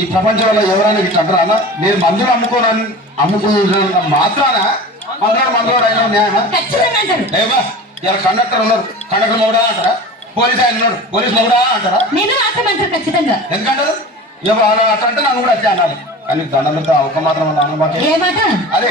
ఈ ప్రపంచంలో ఎవరైనా ఇట్లా అంటారా? నేను మందులు అమ్ముకున్న మాత్రాన మందులో అయినా న్యాయమా? ఏవా ఇలా కండక్టర్ ఉన్నారు, కండక్టర్ మొగుడా అంటారా? పోలీస్ ఆయన ఉన్నాడు, పోలీస్ మొగుడా అంటారా? ఖచ్చితంగా ఎందుకంటారు? అలా అట్లా అంటే నన్ను కూడా అట్లా అనాలి. కానీ దండంతో ఒక మాత్రం అదే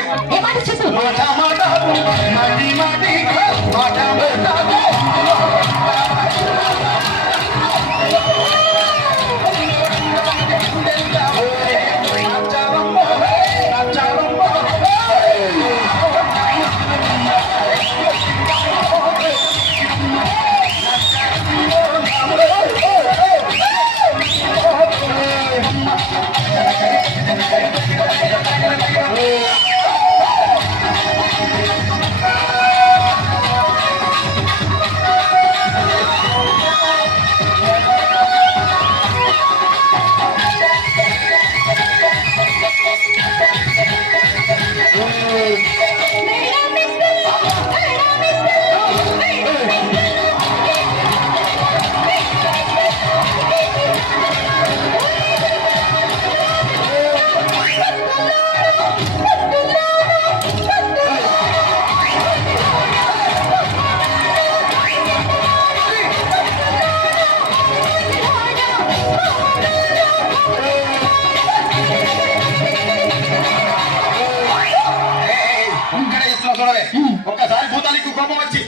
ఒక్కసారి భూతానికి కోపం వచ్చి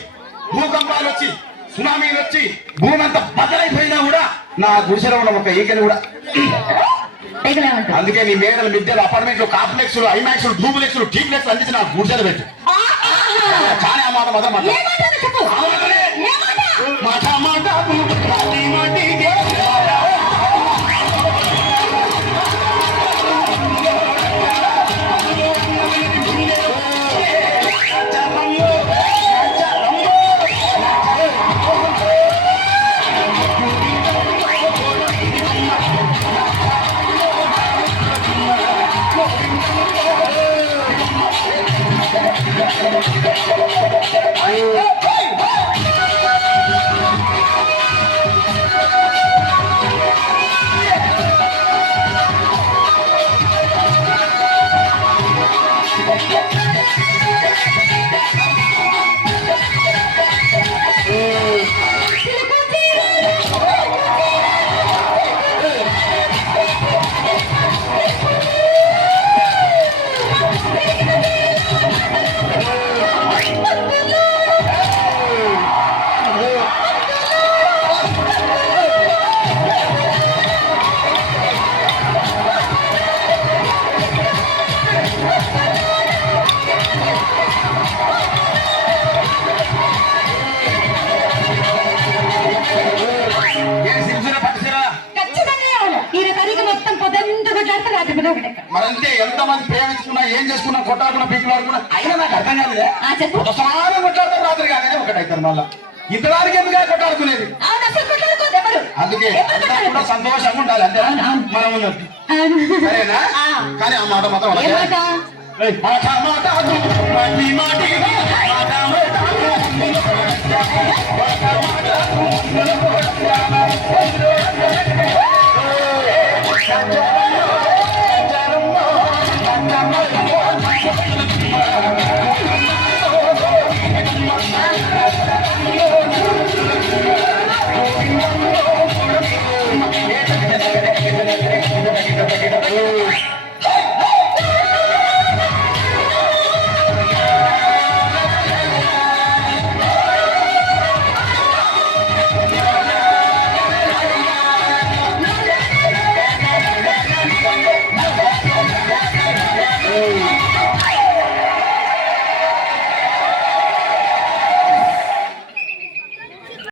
భూకంపాలు వచ్చి సునామీలు వచ్చి భూమి అంతా బద్దలైపోయినా కూడా నా గుడిసెలో ఉన్న ఒక ఈకని కూడా అందుకే నీ మేడలు మిద్దెలు అపార్ట్మెంట్లు కాంప్లెక్స్లు ఐమాక్స్లు డూప్లెక్స్లు టీప్లెక్స్లు అందించి నా గుడిసెలు పెట్టు. కానీ ఆ మాట మాత్రం మరంతే. ఎంతమంది ప్రేమించుకున్నా ఏం చేసుకున్నా కొట్టాడుకున్నా పీకులు ఆడుకున్నా అయినా నాకు అర్థం కాలేదే. ఒకసారి కొట్టాడుతారు రాత్రి కానీ ఒకటైతారు మళ్ళా ఇంతదానికి ఎందుకు కొట్టాడుకునేది? అందుకే కూడా సంతోషంగా ఉండాలి అంతే మనం ఉన్నట్టు. సరేనా? కానీ ఆ మాట మాత్రం